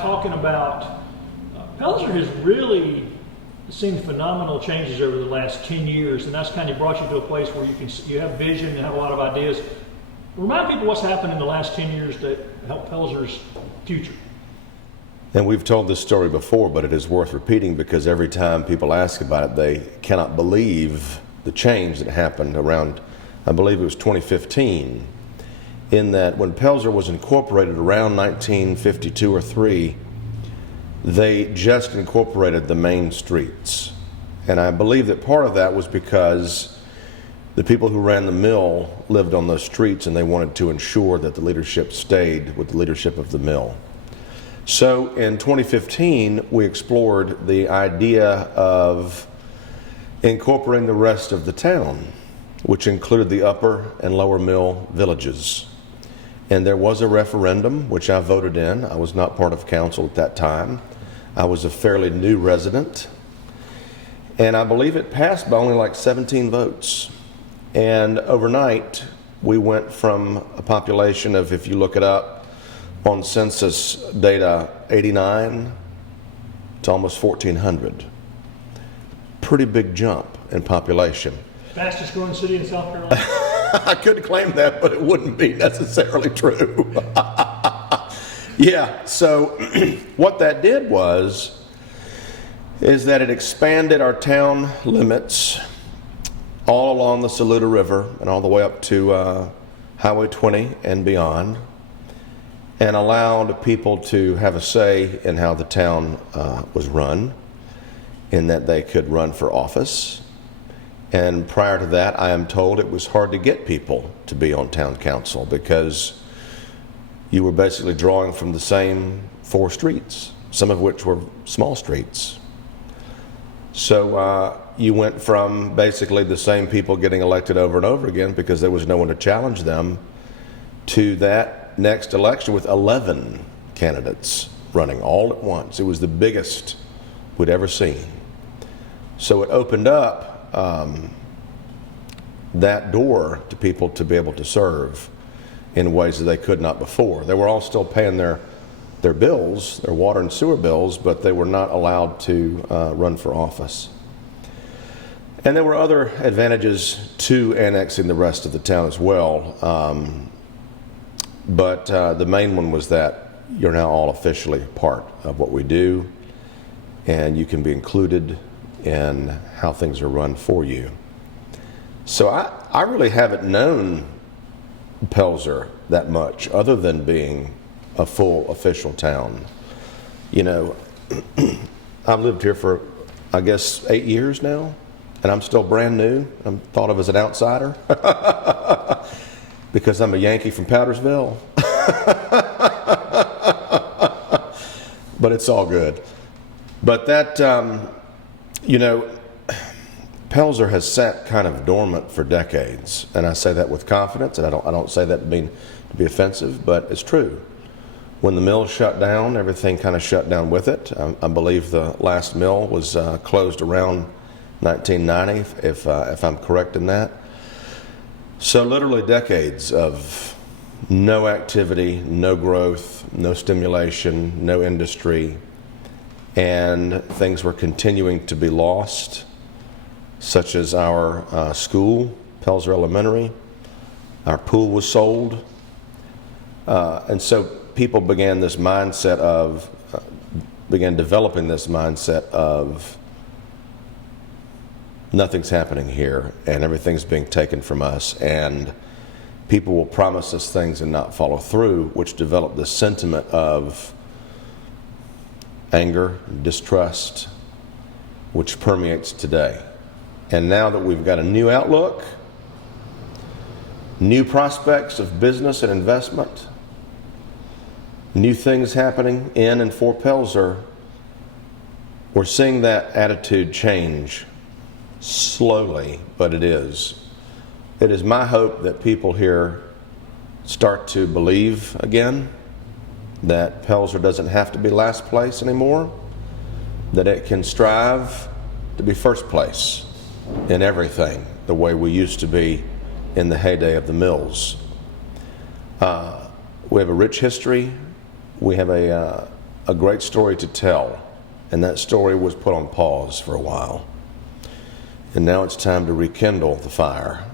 talking about Pelzer has really seen phenomenal changes over the last 10 years, and that's kind of brought you to a place where you have vision and have a lot of ideas. Remind people what's happened in the last 10 years that help Pelzer's future. And we've told this story before, but it is worth repeating because every time people ask about it, they cannot believe the change that happened around, I believe it was 2015, in that when Pelzer was incorporated around 1952 or 3, they just incorporated the main streets. And I believe that part of that was because the people who ran the mill lived on those streets and they wanted to ensure that the leadership stayed with the leadership of the mill. So in 2015, we explored the idea of incorporating the rest of the town, which included the upper and lower mill villages. And there was a referendum, which I voted in. I was not part of council at that time. I was a fairly new resident. And I believe it passed by only like 17 votes. And overnight, we went from a population of, if you look it up, on census data, 89 to almost 1,400. Pretty big jump in population. Fastest growing city in South Carolina? I couldn't claim that, but it wouldn't be necessarily true. Yeah, so what that did is that it expanded our town limits all along the Saluda River and all the way up to Highway 20 and beyond, and allowed people to have a say in how the town was run, in that they could run for office. And prior to that, I am told it was hard to get people to be on town council because you were basically drawing from the same 4 streets, some of which were small streets. So you went from basically the same people getting elected over and over again because there was no one to challenge them, to that next election with 11 candidates running all at once. It was the biggest we'd ever seen. So it opened up that door to people to be able to serve in ways that they could not before. They were all still paying their bills, their water and sewer bills, but they were not allowed to run for office. And there were other advantages to annexing the rest of the town as well. But the main one was that you're now all officially part of what we do, and you can be included in how things are run for you. So I really haven't known Pelzer that much other than being a full official town. You know, I've lived here for, I guess, 8 years now, and I'm still brand new. I'm thought of as an outsider because I'm a Yankee from Powdersville. But it's all good. But that, you know, Pelzer has sat kind of dormant for decades, and I say that with confidence, and I don't say that to be offensive, but it's true. When the mill shut down, everything kind of shut down with it. I believe the last mill was closed around 1990, if I'm correct in that. So literally decades of no activity, no growth, no stimulation, no industry, and things were continuing to be lost, such as our school, Pelzer Elementary. Our pool was sold. And so people began developing this mindset of nothing's happening here and everything's being taken from us, and people will promise us things and not follow through, which developed this sentiment of anger, distrust, which permeates today. And now that we've got a new outlook, new prospects of business and investment, new things happening in and for Pelzer, we're seeing that attitude change slowly, but it is. It is my hope that people here start to believe again that Pelzer doesn't have to be last place anymore, that it can strive to be first place in everything, the way we used to be in the heyday of the mills. We have a rich history. We have a a great story to tell, and that story was put on pause for a while. And now it's time to rekindle the fire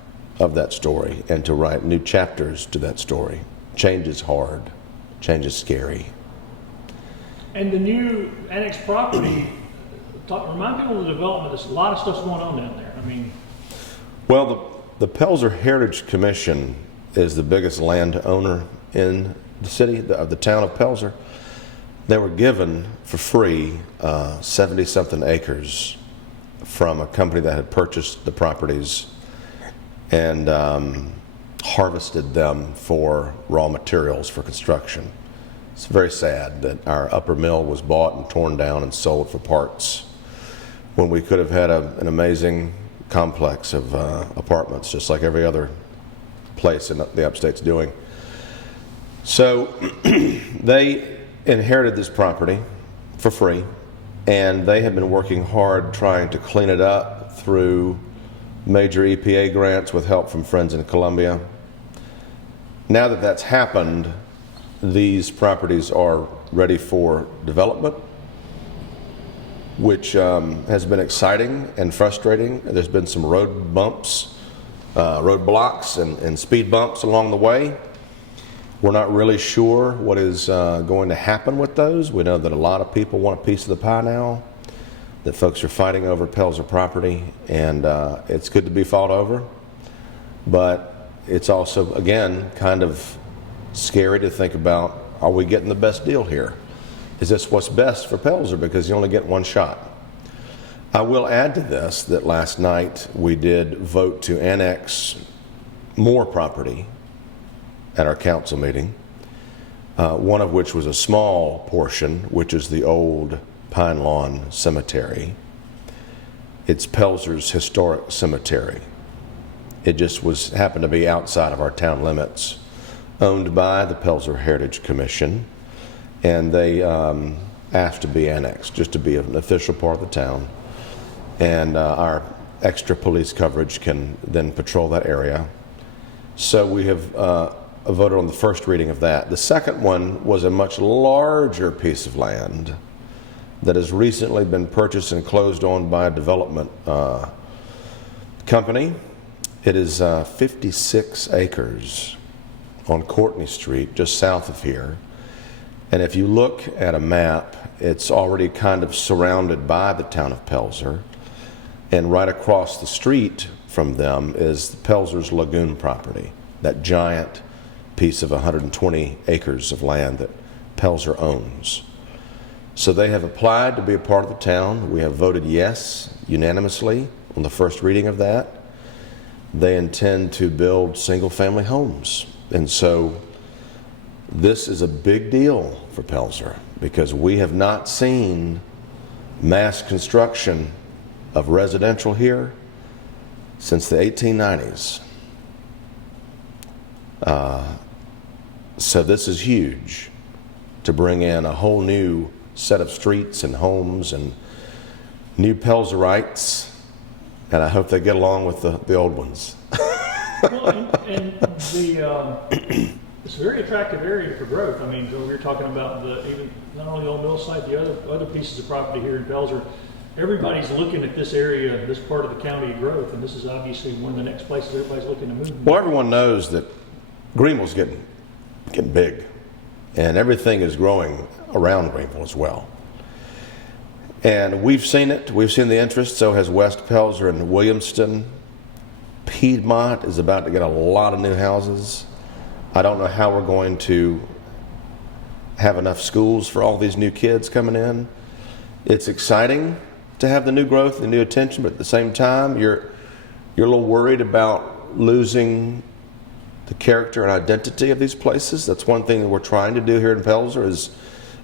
of that story and to write new chapters to that story. Change is hard. Change is scary. And the new annexed property, remind people of the development. There's a lot of stuff's going on down there. I mean, well, the Pelzer Heritage Commission is the biggest landowner in the city, of the town of Pelzer. They were given for free 70-something acres from a company that had purchased the properties and harvested them for raw materials for construction. It's very sad that our upper mill was bought and torn down and sold for parts when we could have had an amazing complex of apartments, just like every other place in the upstate's doing. So they inherited this property for free, and they have been working hard trying to clean it up through major EPA grants with help from friends in Colombia. Now that that's happened, these properties are ready for development, which has been exciting and frustrating. There's been some road bumps, roadblocks and speed bumps along the way. We're not really sure what is going to happen with those. We know that a lot of people want a piece of the pie now, that folks are fighting over Pelzer property, and it's good to be fought over. But it's also, again, kind of scary to think about, are we getting the best deal here? Is this what's best for Pelzer? Because you only get one shot. I will add to this that last night we did vote to annex more property at our council meeting, one of which was a small portion, which is the old Pine Lawn Cemetery. It's Pelzer's historic cemetery. It just happened to be outside of our town limits, owned by the Pelzer Heritage Commission, and they asked to be annexed, just to be an official part of the town. And our extra police coverage can then patrol that area. So we have voted on the first reading of that. The second one was a much larger piece of land that has recently been purchased and closed on by a development company. It is 56 acres on Courtney Street, just south of here. And if you look at a map, it's already kind of surrounded by the town of Pelzer. And right across the street from them is Pelzer's Lagoon property, that giant piece of 120 acres of land that Pelzer owns. So they have applied to be a part of the town. We have voted yes unanimously on the first reading of that. They intend to build single-family homes. And so this is a big deal for Pelzer because we have not seen mass construction of residential here since the 1890s. So this is huge to bring in a whole new set of streets and homes and new Pelzerites, and I hope they get along with the old ones. Well, and it's a very attractive area for growth. I mean, we were talking about even not only on Mill site, the other pieces of property here in Pelzer. Everybody's looking at this area, this part of the county of growth, and this is obviously one of the next places everybody's looking to move. Well, everyone knows that Greenville's getting big, and everything is growing around Greenville as well. And we've seen it. We've seen the interest. So has West Pelzer and Williamston. Piedmont is about to get a lot of new houses. I don't know how we're going to have enough schools for all these new kids coming in. It's exciting to have the new growth, the new attention, but at the same time, you're a little worried about losing the character and identity of these places. That's one thing that we're trying to do here in Pelzer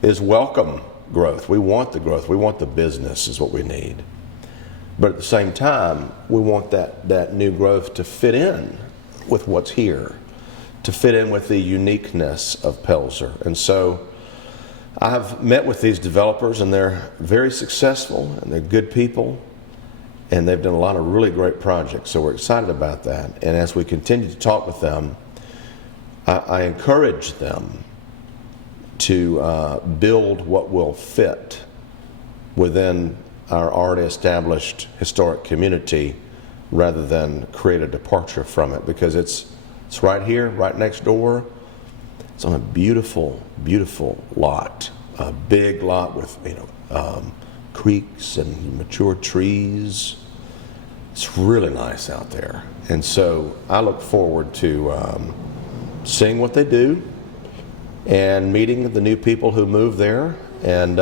is welcome growth. We want the growth. We want the business is what we need. But at the same time, we want that new growth to fit in with what's here, to fit in with the uniqueness of Pelzer. And so I've met with these developers, and they're very successful, and they're good people, and they've done a lot of really great projects. So we're excited about that. And as we continue to talk with them, I encourage them to build what will fit within our already established historic community rather than create a departure from it, because it's right here, right next door. It's on a beautiful, beautiful lot, a big lot with creeks and mature trees. It's really nice out there, and so I look forward to seeing what they do and meeting the new people who move there. And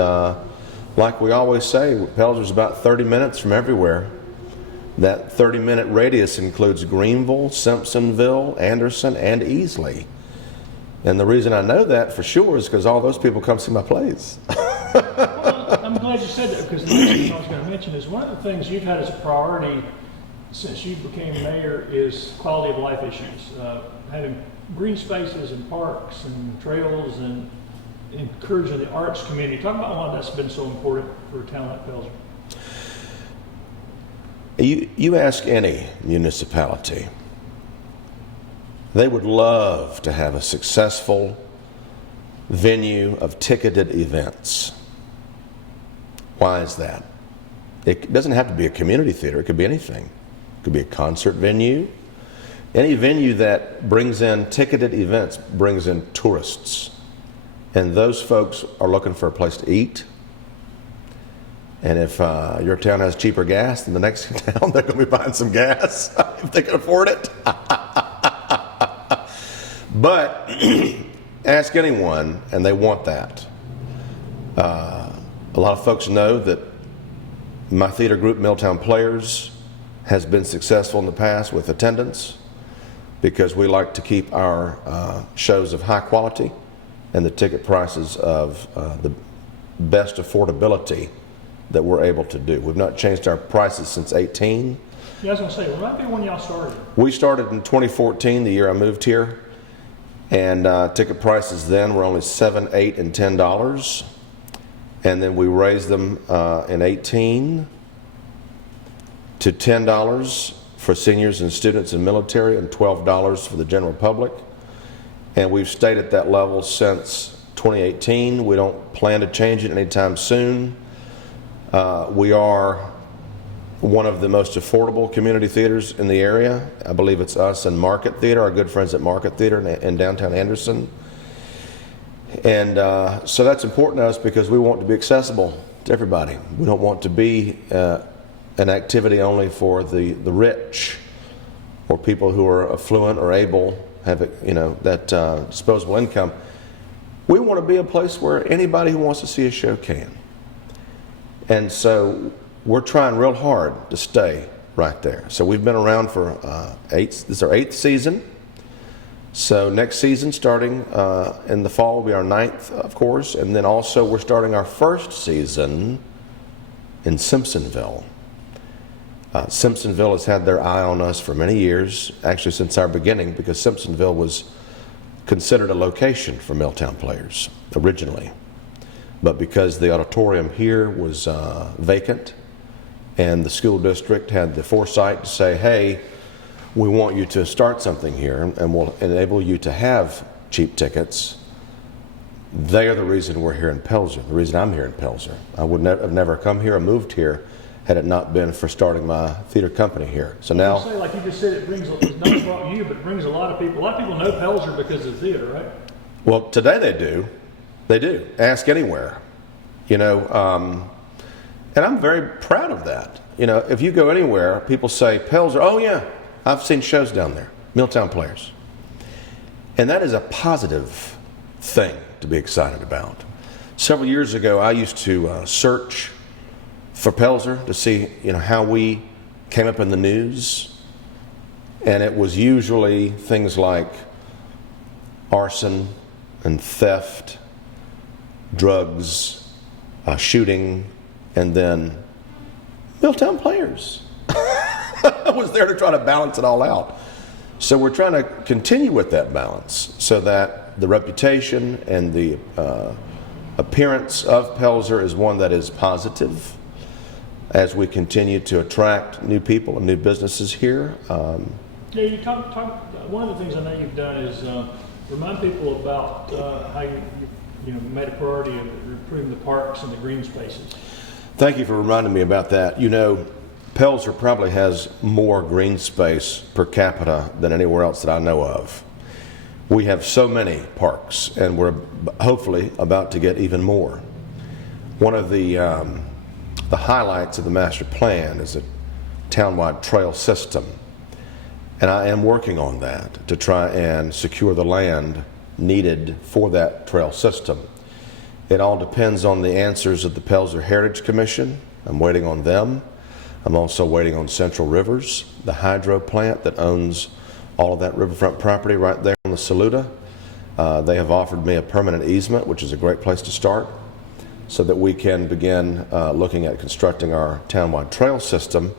like we always say, Pelzer's about 30 minutes from everywhere. That 30-minute radius includes Greenville, Simpsonville, Anderson, and Easley. And the reason I know that for sure is because all those people come see my plays. Well, I'm glad you said that, because the next thing I was going to mention is one of the things you've had as a priority since you became mayor is quality of life issues. Having green spaces and parks and trails and encouraging the arts community. Talk about why that's been so important for a town like Pelzer. You ask any municipality, they would love to have a successful venue of ticketed events. Why is that? It doesn't have to be a community theater. It could be anything. It could be a concert venue. Any venue that brings in ticketed events brings in tourists. And those folks are looking for a place to eat. And if your town has cheaper gas than the next town, they're going to be buying some gas if they can afford it. But ask anyone, and they want that. A lot of folks know that my theater group, Milltown Players, has been successful in the past with attendance because we like to keep our shows of high quality and the ticket prices of the best affordability that we're able to do. We've not changed our prices since 18. Yeah, I was going to say, remind me when y'all started. We started in 2014, the year I moved here, and ticket prices then were only $7, $8, and $10, and then we raised them in 18 to $10 for seniors and students and military, and $12 for the general public, and we've stayed at that level since 2018. We don't plan to change it anytime soon. We are one of the most affordable community theaters in the area. I believe it's us and Market Theater, our good friends at Market Theater in downtown Anderson. And so that's important to us because we want to be accessible to everybody. We don't want to be an activity only for the rich or people who are affluent or able, have that disposable income. We want to be a place where anybody who wants to see a show can. And so we're trying real hard to stay right there. So we've been around for this is our 8th season. So next season, starting in the fall, will be our 9th, of course. And then also we're starting our 1st season in Simpsonville. Simpsonville has had their eye on us for many years, actually since our beginning, because Simpsonville was considered a location for Milltown Players originally. But because the auditorium here was vacant and the school district had the foresight to say, hey, we want you to start something here and we'll enable you to have cheap tickets, they are the reason we're here in Pelzer, the reason I'm here in Pelzer. I would have never come here or moved here had it not been for starting my theater company here. So now, I say, like you just said, it's not about you, but it brings a lot of people. A lot of people know Pelzer because of theater, right? Well, today they do. They do. Ask anywhere. And I'm very proud of that. If you go anywhere, people say, Pelzer, oh yeah, I've seen shows down there, Milltown Players. And that is a positive thing to be excited about. Several years ago, I used to search for Pelzer to see, how we came up in the news. And it was usually things like arson and theft, drugs, shooting, and then Milltown Players. I was there to try to balance it all out. So we're trying to continue with that balance so that the reputation and the appearance of Pelzer is one that is positive as we continue to attract new people and new businesses here. Yeah, you talk. One of the things I know you've done is remind people about how you made a priority of improving the parks and the green spaces. Thank you for reminding me about that. You know, Pelzer probably has more green space per capita than anywhere else that I know of. We have so many parks, and we're hopefully about to get even more. One of the highlights of the master plan is a townwide trail system, and I am working on that to try and secure the land needed for that trail system. It all depends on the answers of the Pelzer Heritage Commission. I'm waiting on them. I'm also waiting on Central Rivers, the hydro plant that owns all of that riverfront property right there on the Saluda. They have offered me a permanent easement, which is a great place to start, so that we can begin looking at constructing our townwide trail system.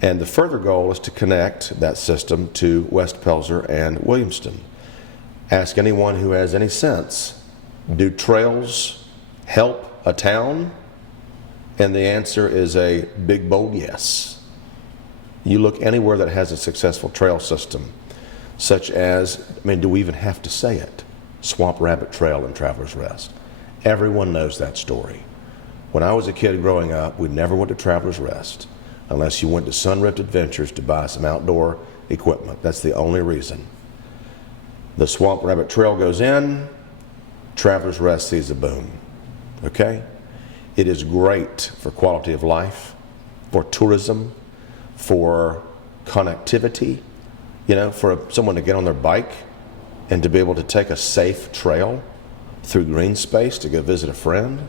And the further goal is to connect that system to West Pelzer and Williamston. Ask anyone who has any sense, do trails help a town? And the answer is a big, bold yes. You look anywhere that has a successful trail system, such as, do we even have to say it? Swamp Rabbit Trail in Travelers Rest. Everyone knows that story. When I was a kid growing up, we never went to Travelers Rest unless you went to Sunrift Adventures to buy some outdoor equipment. That's the only reason. The Swamp Rabbit Trail goes in, Travelers Rest sees a boom. Okay? It is great for quality of life, for tourism, for connectivity, for someone to get on their bike and to be able to take a safe trail through green space to go visit a friend.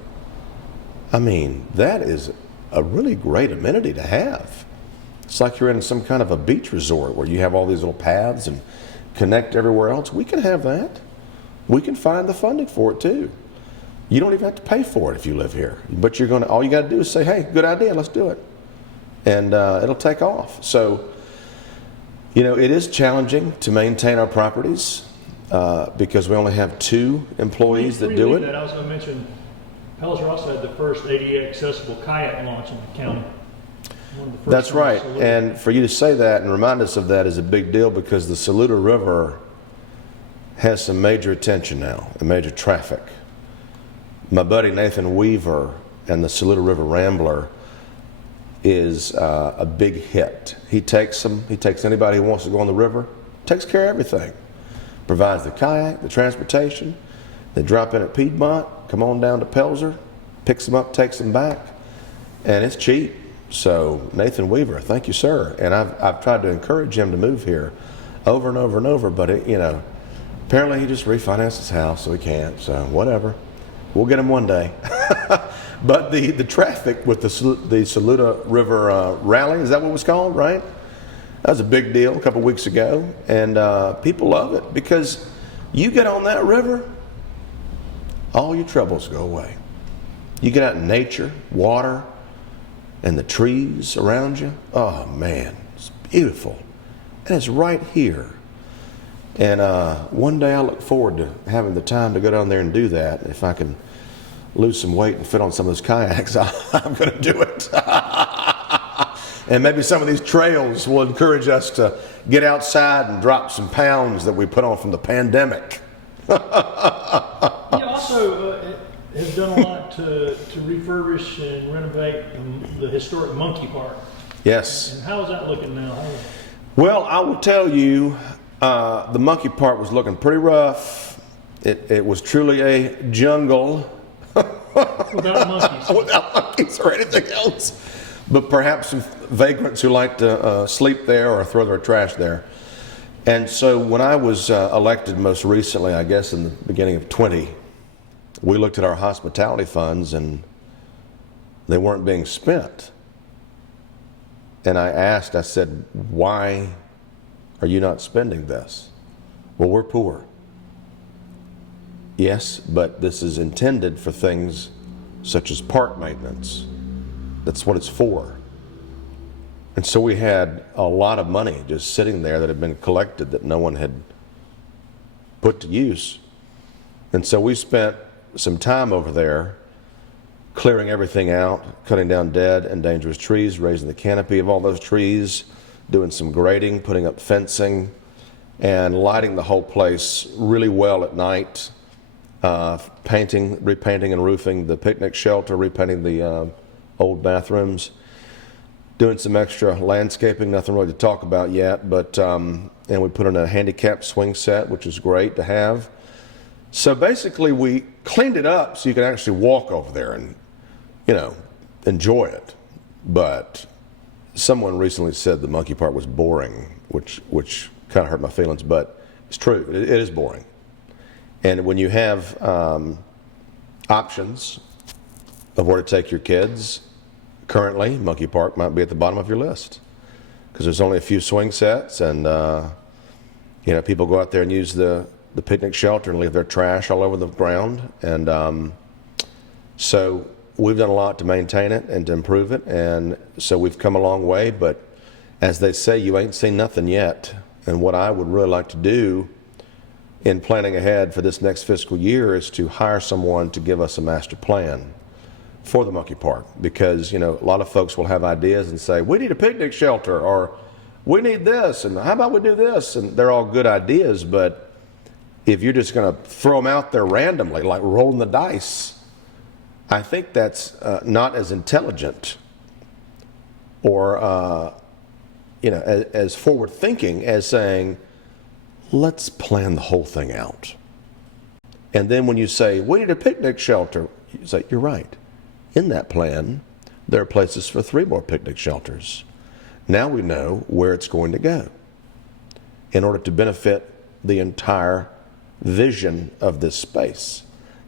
That is a really great amenity to have. It's like you're in some kind of a beach resort where you have all these little paths and connect everywhere else. We can have that. We can find the funding for it too. You don't even have to pay for it if you live here. But all you got to do is say, hey, good idea, let's do it. And it'll take off. So, it is challenging to maintain our properties because we only have 2 employees that do it. I was going to mention, Pelzer also had the first ADA accessible kayak launch in the county. That's right. And for you to say that and remind us of that is a big deal because the Saluda River has some major attention now and major traffic. My buddy Nathan Weaver and the Saluda River Rambler is a big hit. He takes anybody who wants to go on the river, takes care of everything. Provides the kayak, the transportation. They drop in at Piedmont, come on down to Pelzer, picks them up, takes them back, and it's cheap. So Nathan Weaver, thank you, sir. And I've tried to encourage him to move here over and over and over, but apparently he just refinanced his house, so he can't. So whatever. We'll get him one day. But the traffic with the Saluda River Rally, is that what it was called, right? That was a big deal a couple weeks ago. And people love it because you get on that river, all your troubles go away. You get out in nature, water, and the trees around you. Oh, man, it's beautiful. And it's right here. And one day I look forward to having the time to go down there and do that. If I can lose some weight and fit on some of those kayaks, I'm going to do it. And maybe some of these trails will encourage us to get outside and drop some pounds that we put on from the pandemic. You also have done a lot to refurbish and renovate the historic Monkey Park. Yes. And how is that looking now? Well, I will tell you, the Monkey Park was looking pretty rough. It was truly a jungle. Without monkeys. Without monkeys or anything else. But perhaps some vagrants who like to sleep there or throw their trash there. And so when I was elected most recently, I guess in the beginning of 20, we looked at our hospitality funds and they weren't being spent. And I said, why are you not spending this? Well, we're poor. Yes, but this is intended for things such as park maintenance. That's what it's for. And so we had a lot of money just sitting there that had been collected that no one had put to use. And so we spent some time over there clearing everything out, cutting down dead and dangerous trees, raising the canopy of all those trees, doing some grading, putting up fencing, and lighting the whole place really well at night. repainting and roofing the picnic shelter, repainting the old bathrooms, doing some extra landscaping, nothing really to talk about yet, but and we put in a handicapped swing set, which is great to have. So basically we cleaned it up so you could actually walk over there and, enjoy it. But someone recently said the monkey park was boring, which kind of hurt my feelings, but it's true. It is boring. And when you have options of where to take your kids, currently monkey park might be at the bottom of your list because there's only a few swing sets, and people go out there and use the picnic shelter and leave their trash all over the ground. And so we've done a lot to maintain it and to improve it, and so we've come a long way. But as they say, you ain't seen nothing yet. And what I would really like to do in planning ahead for this next fiscal year is to hire someone to give us a master plan for the monkey park, because a lot of folks will have ideas and say, we need a picnic shelter, or we need this, and how about we do this, and they're all good ideas. But if you're just going to throw them out there randomly, like rolling the dice, I think that's not as intelligent or as forward thinking as saying, let's plan the whole thing out. And then when you say, we need a picnic shelter, you say, you're right. In that plan, there are places for 3 more picnic shelters. Now we know where it's going to go in order to benefit the entire vision of this space.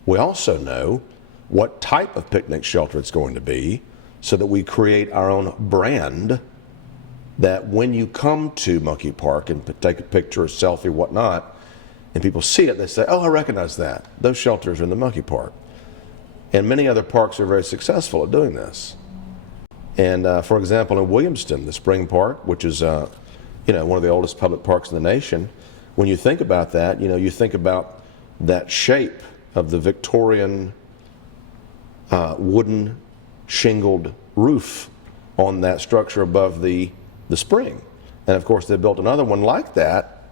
We also know what type of picnic shelter it's going to be, so that we create our own brand, that when you come to Monkey Park and take a picture, a selfie, whatnot, and people see it, they say, oh, I recognize that. Those shelters are in the Monkey Park. And many other parks are very successful at doing this. And for example, in Williamston, the Spring Park, which is one of the oldest public parks in the nation, when you think about that, you think about that shape of the Victorian wooden shingled roof on that structure above the spring. And of course, they built another one like that.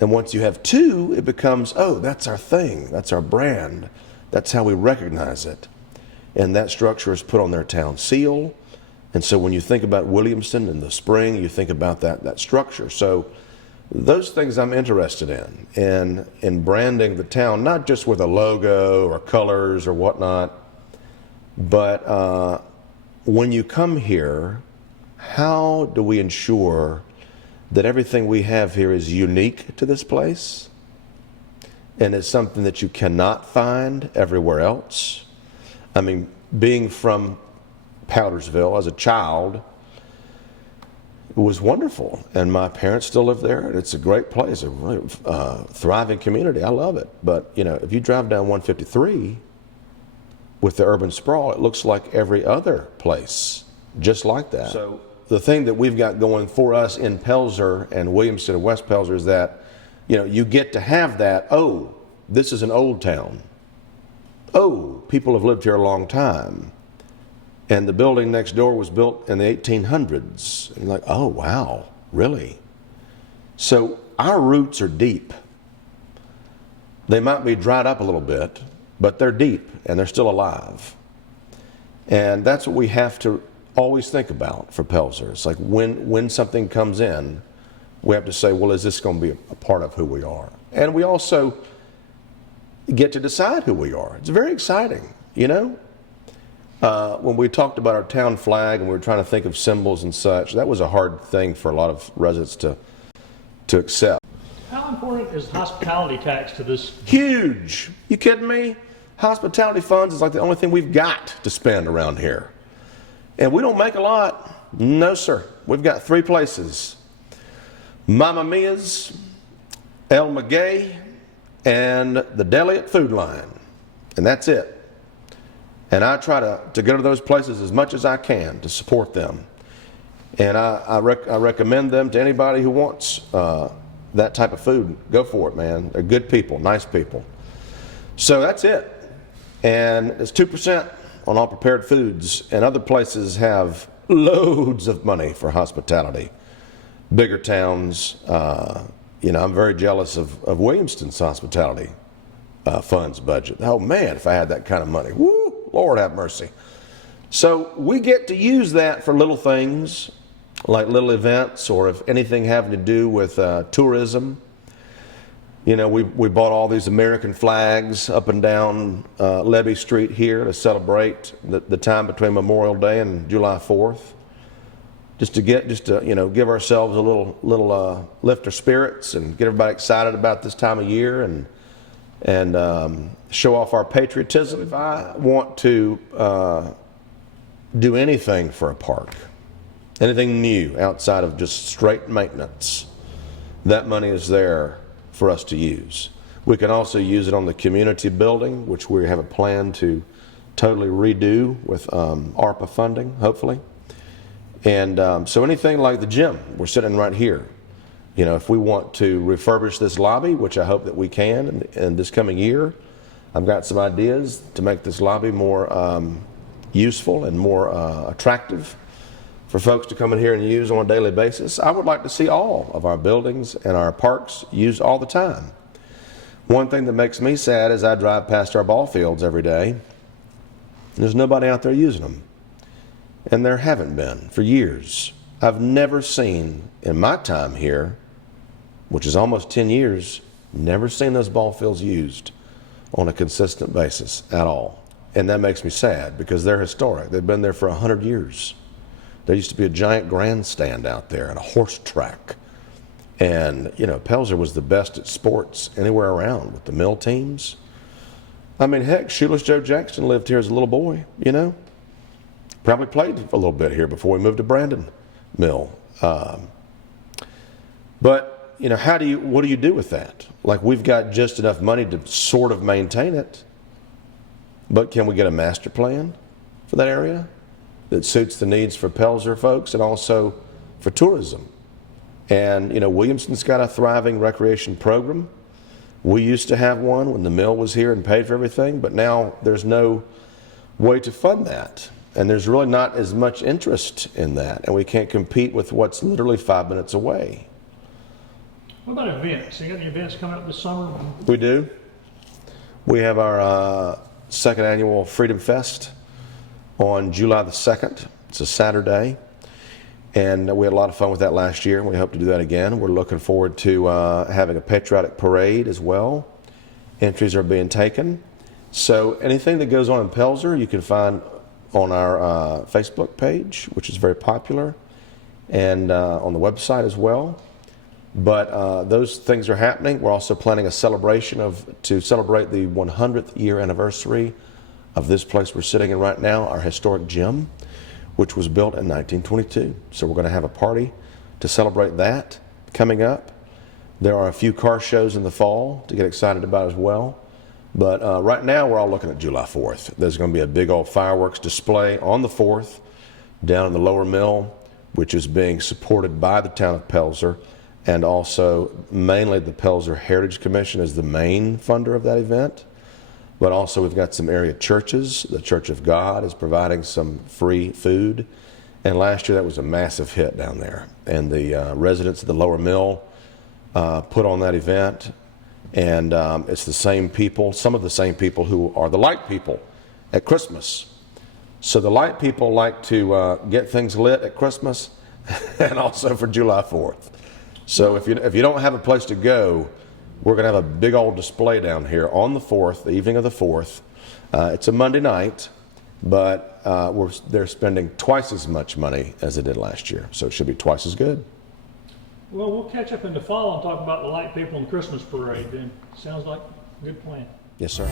And once you have 2, it becomes, oh, that's our thing. That's our brand. That's how we recognize it. And that structure is put on their town seal. And so when you think about Williamston in the spring, you think about that structure. So those things I'm interested in branding the town, not just with a logo or colors or whatnot, but when you come here, how do we ensure that everything we have here is unique to this place and is something that you cannot find everywhere else? I mean, being from Powdersville as a child, it was wonderful, and my parents still live there, and it's a great place, a really thriving community. I love it. But if you drive down 153 with the urban sprawl, it looks like every other place, just like that. So the thing that we've got going for us in Pelzer and Williamston and West Pelzer is that you get to have that, oh, this is an old town. Oh, people have lived here a long time. And the building next door was built in the 1800s. And like, oh, wow, really? So our roots are deep. They might be dried up a little bit, but they're deep and they're still alive. And that's what we have to always think about for Pelzer. It's like when something comes in, we have to say, well, is this going to be a part of who we are? And we also get to decide who we are. It's very exciting, When we talked about our town flag and we were trying to think of symbols and such, that was a hard thing for a lot of residents to accept. How important is hospitality tax to this? Huge. You kidding me? Hospitality funds is like the only thing we've got to spend around here. And we don't make a lot. No, sir. We've got 3 places. Mamma Mia's, El Maguey, and the Deli at Food Line. And that's it. And I try to go to those places as much as I can to support them. And I recommend them to anybody who wants that type of food. Go for it, man. They're good people, nice people. So that's it. And it's 2% on all prepared foods. And other places have loads of money for hospitality. Bigger towns, I'm very jealous of Williamston's hospitality funds budget. Oh man, if I had that kind of money, woo, Lord have mercy. So we get to use that for little things, like little events, or if anything having to do with tourism. You know, we bought all these American flags up and down Levee Street here to celebrate the time between Memorial Day and July 4th. Just to give ourselves a little lift of spirits and get everybody excited about this time of year and show off our patriotism. If I want to do anything for a park, anything new outside of just straight maintenance, that money is there for us to use. We can also use it on the community building, which we have a plan to totally redo with ARPA funding, hopefully. And so anything like the gym, we're sitting right here. You know, if we want to refurbish this lobby, which I hope that we can in this coming year, I've got some ideas to make this lobby more useful and more attractive for folks to come in here and use on a daily basis. I would like to see all of our buildings and our parks used all the time. One thing that makes me sad is I drive past our ball fields every day. There's nobody out there using them. And there haven't been for years. I've never seen, in my time here, which is almost 10 years, never seen those ball fields used on a consistent basis at all. And that makes me sad because they're historic. They've been there for 100 years. There used to be a giant grandstand out there and a horse track. And, you know, Pelzer was the best at sports anywhere around with the mill teams. I mean, heck, Shoeless Joe Jackson lived here as a little boy, you know. Probably played a little bit here before we moved to Brandon Mill. But, you know, what do you do with that? Like, we've got just enough money to sort of maintain it. But can we get a master plan for that area that suits the needs for Pelzer folks and also for tourism? And, you know, Williamson's got a thriving recreation program. We used to have one when the mill was here and paid for everything, but now there's no way to fund that. And there's really not as much interest in that. And we can't compete with what's literally 5 minutes away. What about events? You got any events coming up this summer? We do. We have our second annual Freedom Fest on July the 2nd. It's a Saturday. And we had a lot of fun with that last year, and we hope to do that again. We're looking forward to having a patriotic parade as well. Entries are being taken. So anything that goes on in Pelzer, you can find on our Facebook page, which is very popular, and on the website as well. But those things are happening. We're also planning a celebration to celebrate the 100th year anniversary of this place we're sitting in right now, our historic gym, which was built in 1922. So we're going to have a party to celebrate that coming up. There are a few car shows in the fall to get excited about as well. But right now we're all looking at July 4th. There's going to be a big old fireworks display on the 4th down in the lower mill, which is being supported by the town of Pelzer, and also mainly the Pelzer Heritage Commission is the main funder of that event. But also we've got some area churches. The Church of God is providing some free food. And last year that was a massive hit down there. And the residents of the lower mill put on that event. And it's the same people, some of the same people who are the light people at Christmas. So the light people like to get things lit at Christmas and also for July 4th. So if you don't have a place to go, we're going to have a big old display down here on the 4th, the evening of the 4th. It's a Monday night, but they're spending twice as much money as they did last year. So it should be twice as good. Well, we'll catch up in the fall and talk about the light people and the Christmas parade then. Sounds like a good plan. Yes, sir.